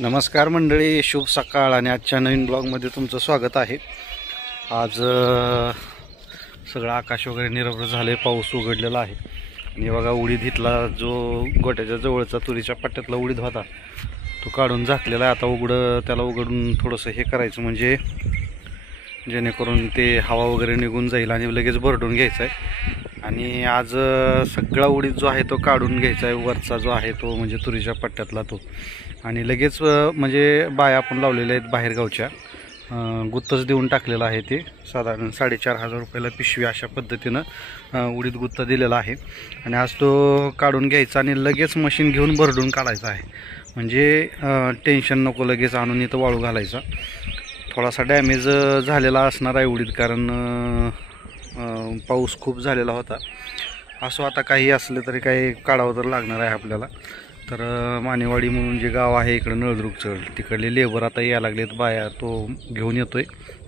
नमस्कार मंडळी, शुभ सकाळ आणि आजच्या नवीन ब्लॉगमध्ये तुमचं स्वागत आहे। आज सगळं आकाश वगैरे निरभ्र झाले, पाऊस उघडलेला आहे आणि बघा उडीद इथला जो गोट्याच्या जवळचा तुरीच्या पट्ट्यातला उडीद होता तो काढून झाकलेला आहे। आता त्याला उघडून थोडंसं हे करायचं म्हणजे जेणेकरून ते हवा वगैरे निघून जाईल आणि लगेच भरडून घ्यायचं आहे। आणि आज सगळा उडीद जो आहे तो काढून घ्यायचा आहे, वरचा जो आहे तो म्हणजे तुरीच्या पट्ट्यातला तो, आणि लगेच म्हणजे बाया आपण लावलेल्या आहेत बाहेरगावच्या, गुत्तच देऊन टाकलेला आहे। ते साधारण 4,500 रुपयाला पिशवी अशा पद्धतीनं उडीद गुत्ता दिलेला आहे। आणि आज तो काढून घ्यायचा आणि लगेच मशीन घेऊन भरडून काढायचा आहे, म्हणजे टेन्शन नको लगेच आणून इथं वाळू घालायचा। थोडासा डॅमेज झालेला असणार आहे उडीद, कारण पाऊस खूप झालेला होता। असो, आता काही असले तरी काही काढावं तर लागणार आहे आपल्याला। तर मानेवाडी म्हणून जे गाव आहे इकडं नळदुर्गचं, तिकडले लेबर आता यायला लागलेत, बाया तो घेऊन येतोय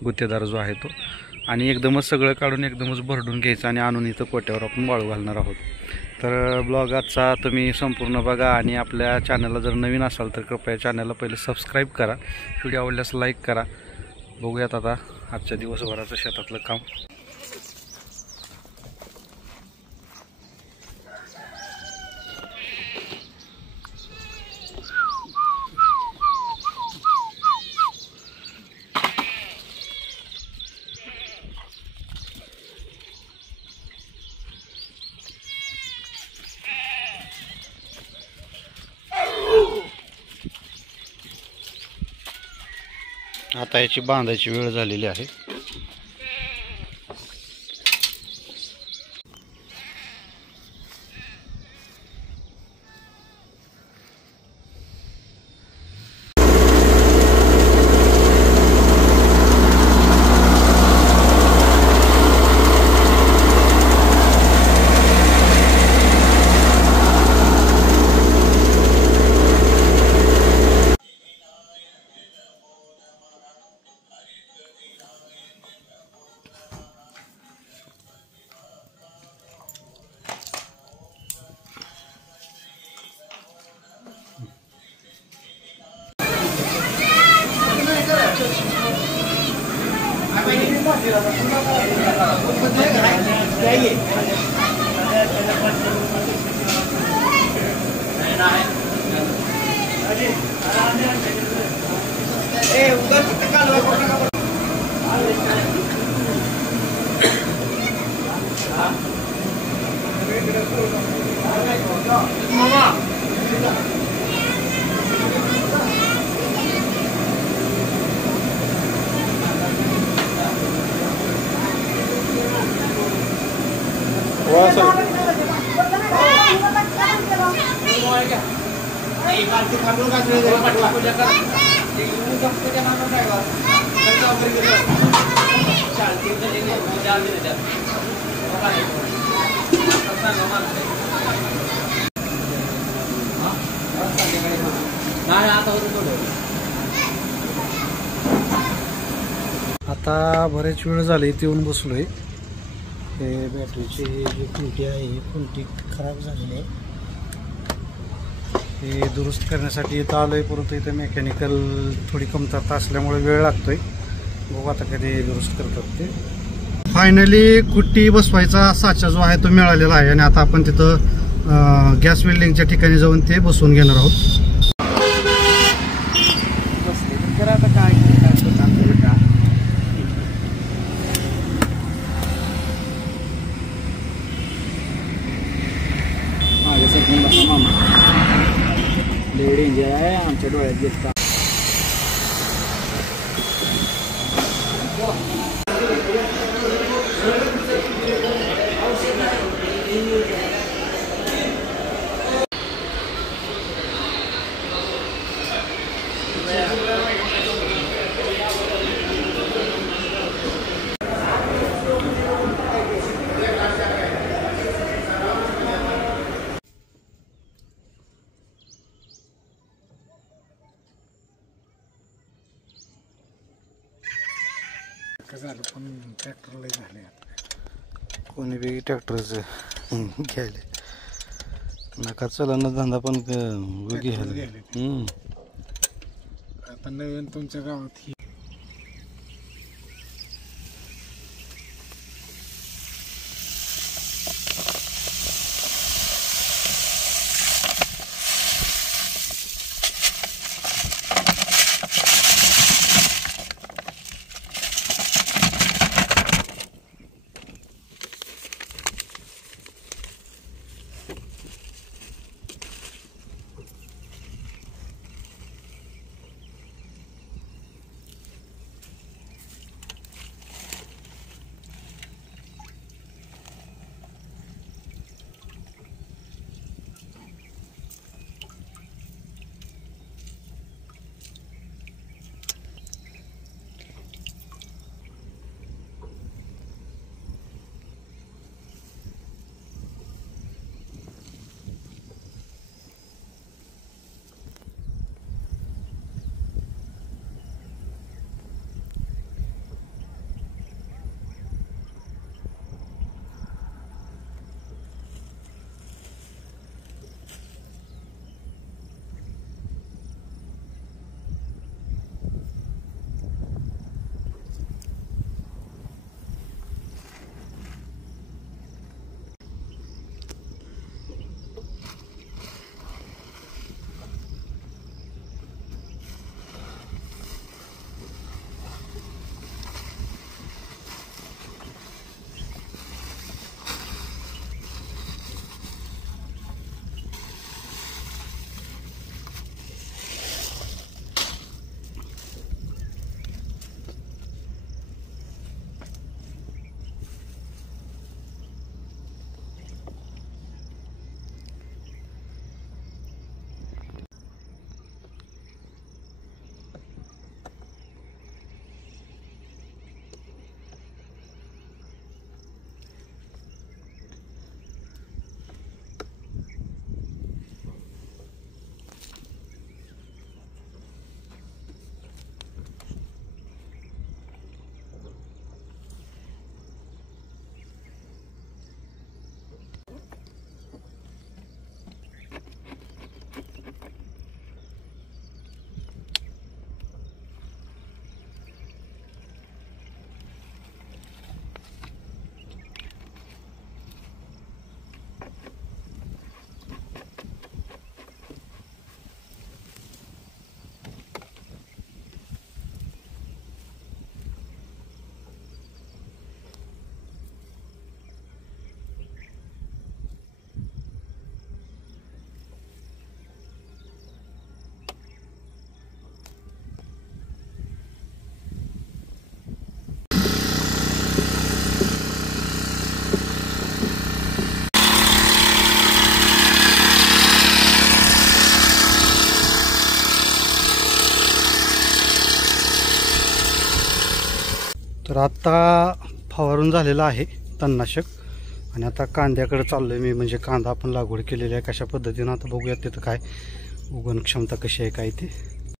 गुत्तेदार जो आहे तो, आणि एकदमच सगळं काढून एकदमच भरडून घ्यायचं आणि आणून इथं कोट्यावर आपण वाळू घालणार आहोत। तर ब्लॉग आजचा तुम्ही संपूर्ण बघा, आणि आपल्या चॅनलला जर नवीन असाल तर कृपया चॅनलला पहिले सबस्क्राईब करा, व्हिडिओ आवडल्यास लाईक करा। बघूयात आता आजच्या दिवसभराचं शेतातलं काम। आता याची बांधायची वेळ झालेली आहे। आता बरेच वेळ झाले इथे येऊन बसलोय। हे बॅटरीची जी खुंटी आहे ही खुंटी खराब झालेली आहे, हे दुरुस्त करण्यासाठी इथं आलोय, परंतु इथं मेकॅनिकल थोडी कमतरता असल्यामुळे वेळ लागतोय। बघू आता कधी दुरुस्त करतात ते। फायनली कुट्टी बसवायचा साचा जो आहे तो मिळालेला आहे, आणि आता आपण तिथं गॅस वेल्डिंगच्या ठिकाणी जाऊन ते बसवून घेणार आहोत। डेंजर आहे आमच्या डोळ्यात दिसता। झालं पण ट्रॅक्टरला झाले, कोणी बी ट्रॅक्टरचं घ्यायले नका, चला ना धंदा पण घ्यायला। आता नवीन तुमच्या गावात ही तर आत्ता फवारून झालेला आहे तणनाशक आणि आता कांद्याकडे चाललो आहे मी. म्हणजे कांदा आपण लागवड केलेली आहे कशा पद्धतीनं आता बघूयात तिथं काय उगवण क्षमता कशी आहे काय ते.